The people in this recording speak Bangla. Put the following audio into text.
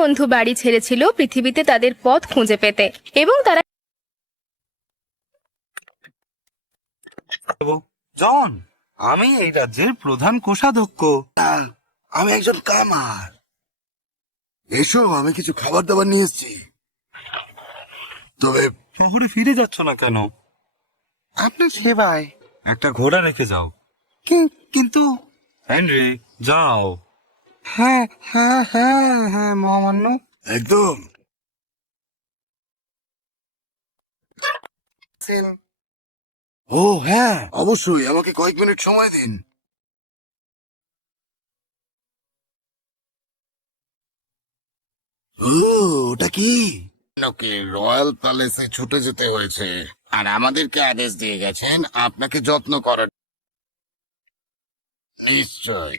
বন্ধু বাড়ি ছেড়েছিল পৃথিবীতে তাদের পথ খুঁজে পেতে, এবং তারা জন, আমি এই রাজ্যের প্রধান কোষাধ্যক্ষ। আমি একজন কামার। এসো, আমি কিছু খাবার দাবার নিয়ে এসেছি। তবে শহরে ফিরে যাচ্ছ না কেন? আপনার সেবায়। একটা ঘোড়া রেখে যাও। কিন্তু হেনরি, যাও। হ্যাঁ হ্যাঁ হ্যাঁ হ্যাঁ মহামান্য, একদম। ও হ্যাঁ, অবশ্যই, আমাকে কয়েক মিনিট সময় দিন। ও, ওটা কি? ওকে রয়্যাল প্যালেসে ছুটে যেতে হয়েছে, আর আমাদেরকে আদেশ দিয়ে গেছেন আপনাকে যত্ন করার। নিশ্চয়।